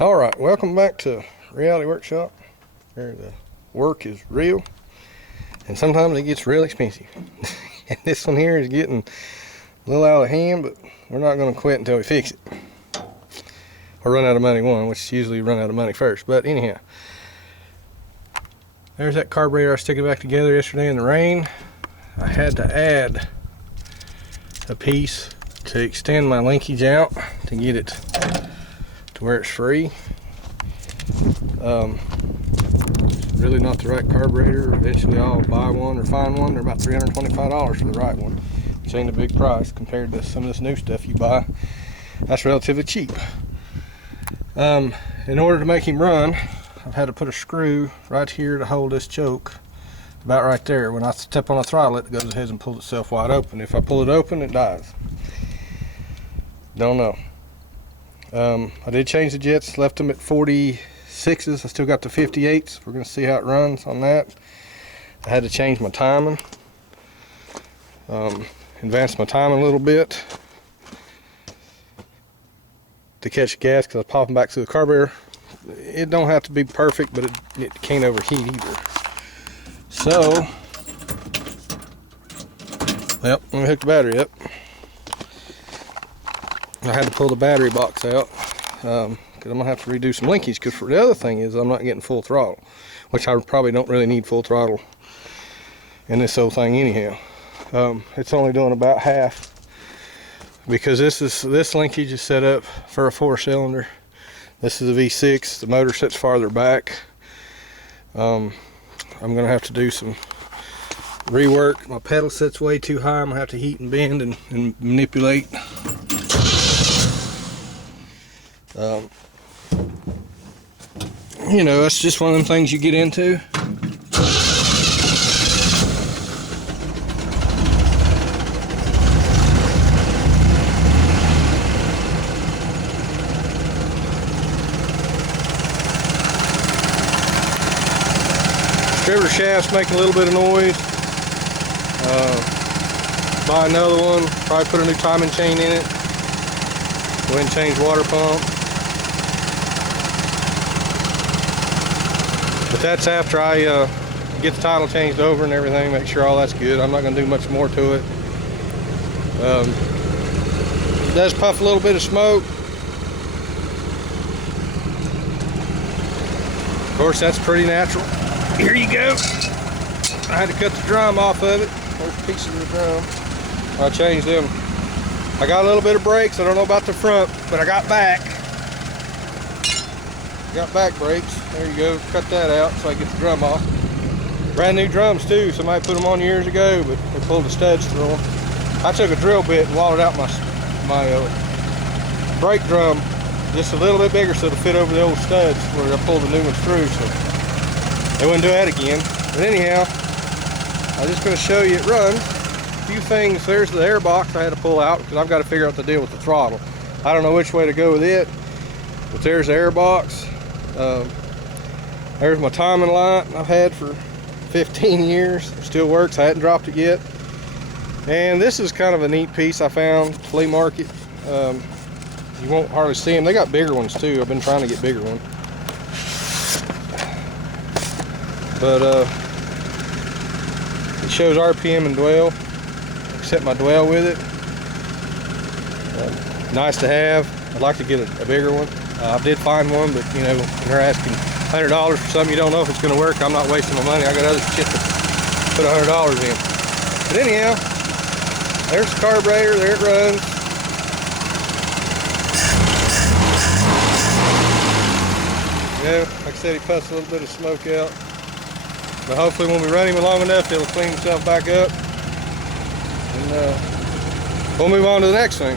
Alright, welcome back to Reality Workshop, where the work is real and sometimes it gets real expensive. And this one here is getting a little out of hand, but we're not going to quit until we fix it. Or run out of money which is usually run out of money first. But anyhow, there's that carburetor I was sticking back together yesterday in the rain. I had to add a piece to extend my linkage out to get it to where it's free. Really not the right carburetor. Eventually I'll buy one or find one. They're about $325 for the right one, which ain't a big price compared to some of this new stuff you buy. That's relatively cheap. In order to make him run, I've had to put a screw right here to hold this choke, about right there. When I step on the throttle, it goes ahead and pulls itself wide open. If I pull it open, it dies. Don't know. I did change the jets, left them at 46s. I still got the 58s. We're going to see how it runs on that. I had to change my timing, advance my timing a little bit to catch gas because I was popping back through the carburetor. It don't have to be perfect, but it can't overheat either. So, well, let me hook the battery up. I had to pull the battery box out because I'm going to have to redo some linkage, because for the other thing is I'm not getting full throttle, which I probably don't really need full throttle in this whole thing anyhow. It's only doing about half because this linkage is set up for a 4-cylinder. This is a V6. The motor sits farther back. I'm going to have to do some rework. My pedal sits way too high. I'm going to have to heat and bend and manipulate. You know, it's just one of them things you get into. Distributor shaft's making a little bit of noise. Buy another one, probably put a new timing chain in it. Go ahead and change water pump. But that's after I get the title changed over and everything, make sure all that's good. I'm not going to do much more to it. It does puff a little bit of smoke. Of course, that's pretty natural. Here you go. I had to cut the drum off of it. There's pieces of the drum. I changed them. I got a little bit of brakes. I don't know about the front, but I got back. Got back brakes. There you go. Cut that out so I get the drum off. Brand new drums too. Somebody put them on years ago, but they pulled the studs through them. I took a drill bit and walled out my brake drum just a little bit bigger so to fit over the old studs where I pulled the new ones through. So they wouldn't do that again. But anyhow, I'm just going to show you it runs. A few things. There's the air box I had to pull out because I've got to figure out the deal with the throttle. I don't know which way to go with it, but there's the air box. There's my timing light I've had for 15 years. It still works. I hadn't dropped it yet. And this is kind of a neat piece I found at the flea market. You won't hardly see them. They got bigger ones too. I've been trying to get bigger ones. But it shows RPM and dwell. I set my dwell with it. Nice to have. I'd like to get a bigger one. I did find one, but you know, when they're asking $100 for something you don't know if it's going to work, I'm not wasting my money. I got other shit to put $100 in. But anyhow, there's the carburetor. There it runs. You know, like I said, he puffs a little bit of smoke out. But hopefully when we run him long enough, it'll clean himself back up. And we'll move on to the next thing.